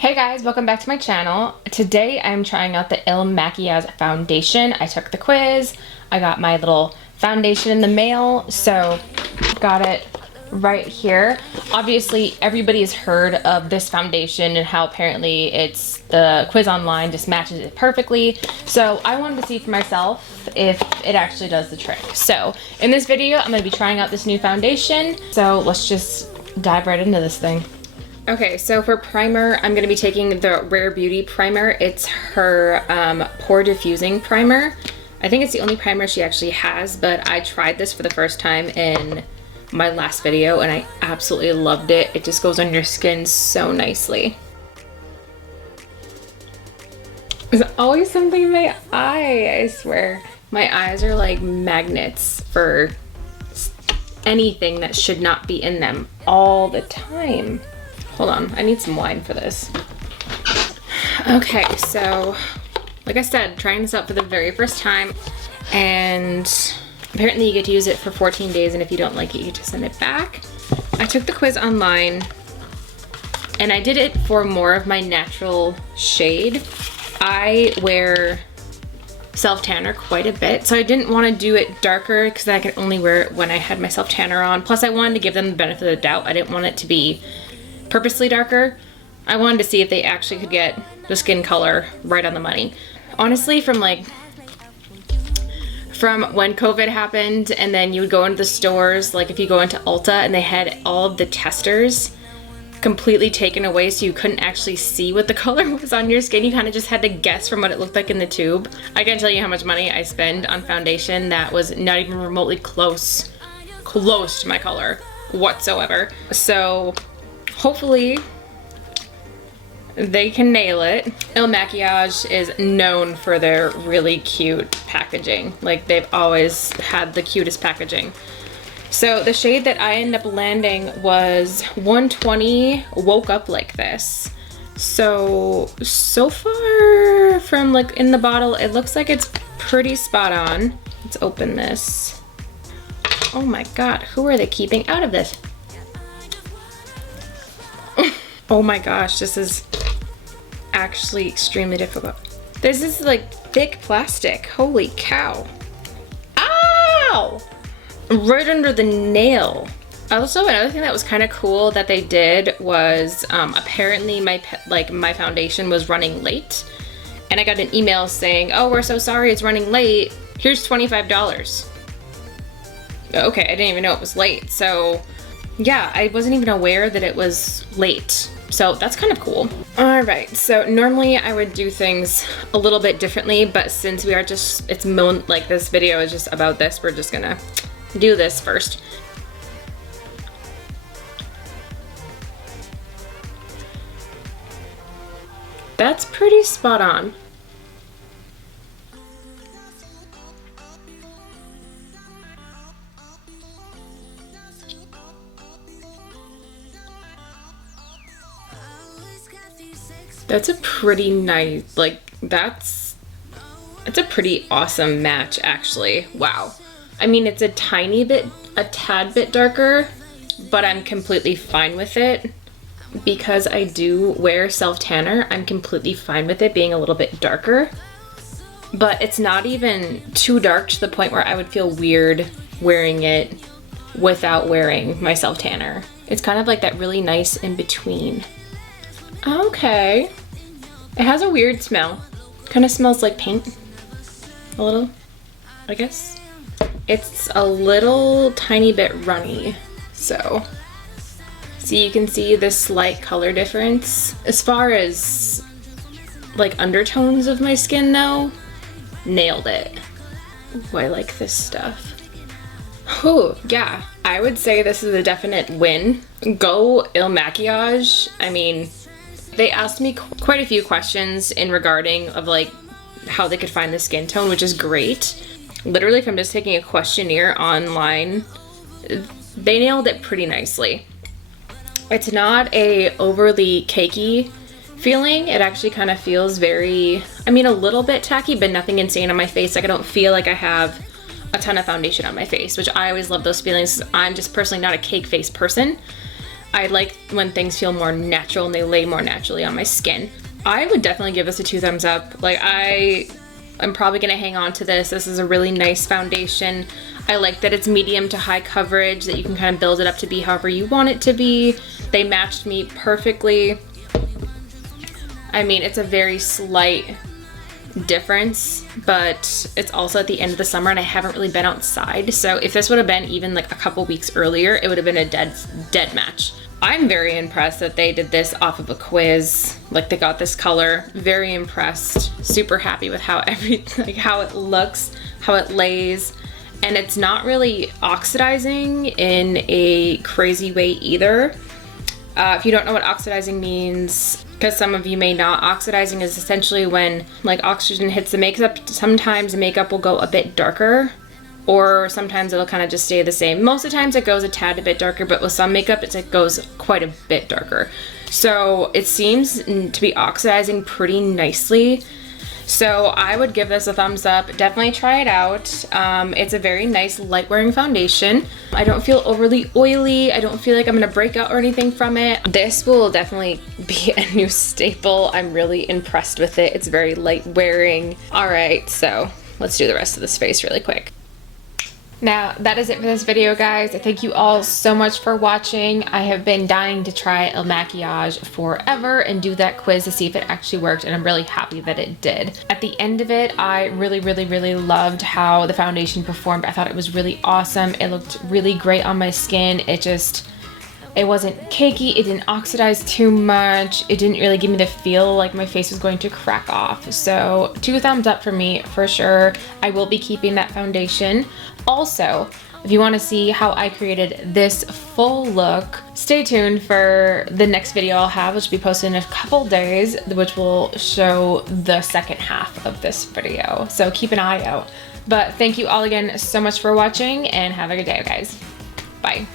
Hey guys, welcome back to my channel. Today I'm trying out the IL Makiage Foundation. I took the quiz, I got my little foundation in the mail, so got it right here. Obviously everybody's heard of this foundation and how apparently the quiz online just matches it perfectly. So I wanted to see for myself if it actually does the trick. So in this video I'm going to be trying out this new foundation. So let's just dive right into this thing. Okay, so for primer, I'm going to be taking the Rare Beauty primer. It's her Pore Diffusing primer. I think it's the only primer she actually has, but I tried this for the first time in my last video and I absolutely loved it. It just goes on your skin so nicely. There's always something in my eye, I swear. My eyes are like magnets for anything that should not be in them all the time. Hold on, I need some wine for this. Okay, so like I said, trying this out for the very first time, and apparently you get to use it for 14 days, and if you don't like it, you get to send it back. I took the quiz online, and I did it for more of my natural shade. I wear self-tanner quite a bit, so I didn't want to do it darker because I could only wear it when I had my self-tanner on. Plus I wanted to give them the benefit of the doubt. I didn't want it to be purposely darker. I wanted to see if they actually could get the skin color right on the money. Honestly, from when COVID happened and then you would go into the stores, like if you go into Ulta and they had all of the testers completely taken away so you couldn't actually see what the color was on your skin. You kind of just had to guess from what it looked like in the tube. I can't tell you how much money I spend on foundation that was not even remotely close to my color whatsoever. So hopefully they can nail it. IL Makiage is known for their really cute packaging. Like, they've always had the cutest packaging. So the shade that I ended up landing was 120 Woke Up Like This. So far from like in the bottle, it looks like it's pretty spot on. Let's open this. Oh my God, who are they keeping out of this? Oh my gosh, this is actually extremely difficult. This is like thick plastic. Holy cow. Ow! Right under the nail. Also, another thing that was kind of cool that they did was apparently my foundation was running late, and I got an email saying, "Oh, we're so sorry, it's running late. Here's $25." Okay, I didn't even know it was late. So yeah, I wasn't even aware that it was late. So that's kind of cool. All right, so normally I would do things a little bit differently, but since we are just, this video is just about this, we're just gonna do this first. That's pretty spot on. That's a pretty nice, it's a pretty awesome match actually. Wow. I mean, it's a tad bit darker, but I'm completely fine with it because I do wear self-tanner. I'm completely fine with it being a little bit darker, but it's not even too dark to the point where I would feel weird wearing it without wearing my self-tanner. It's kind of like that really nice in between. Okay. It has a weird smell. Kind of smells like paint. A little, I guess. It's a little tiny bit runny. So you can see the slight color difference. As far as like undertones of my skin though, nailed it. Ooh, I like this stuff. Oh, yeah. I would say this is a definite win. Go IL Makiage. I mean, they asked me quite a few questions in regarding of like how they could find the skin tone, which is great. Literally from just taking a questionnaire online, they nailed it pretty nicely. It's not a overly cakey feeling. It actually kind of feels very, I mean, a little bit tacky, but nothing insane on my face. Like, I don't feel like I have a ton of foundation on my face, which I always love those feelings. I'm just personally not a cake face person. I like when things feel more natural and they lay more naturally on my skin. I would definitely give this a 2 thumbs up. Like, I'm probably gonna hang on to this. This is a really nice foundation. I like that it's medium to high coverage, that you can kind of build it up to be however you want it to be. They matched me perfectly. I mean, it's a very slight difference, but it's also at the end of the summer and I haven't really been outside. So if this would have been even like a couple weeks earlier, it would have been a dead match. I'm very impressed that they did this off of a quiz. Like, they got this color. Very impressed. Super happy with how how it looks, how it lays. And it's not really oxidizing in a crazy way either. If you don't know what oxidizing means, because some of you may not, oxidizing is essentially when like oxygen hits the makeup. Sometimes the makeup will go a bit darker, or sometimes it'll kind of just stay the same. Most of the times it goes a tad bit darker, but with some makeup it goes quite a bit darker. So it seems to be oxidizing pretty nicely. So I would give this a thumbs up. Definitely try it out. It's a very nice light wearing foundation. I don't feel overly oily. I don't feel like I'm gonna break out or anything from it. This will definitely be a new staple. I'm really impressed with it. It's very light wearing. All right, so let's do the rest of this face really quick. Now, that is it for this video, guys. Thank you all so much for watching. I have been dying to try IL Makiage forever and do that quiz to see if it actually worked, and I'm really happy that it did. At the end of it, I really loved how the foundation performed. I thought it was really awesome. It looked really great on my skin. It wasn't cakey, it didn't oxidize too much, it didn't really give me the feel like my face was going to crack off. So 2 thumbs up for me for sure. I will be keeping that foundation. Also, if you want to see how I created this full look, stay tuned for the next video I'll have, which will be posted in a couple days, which will show the second half of this video. So keep an eye out. But thank you all again so much for watching, and have a good day, guys. Bye.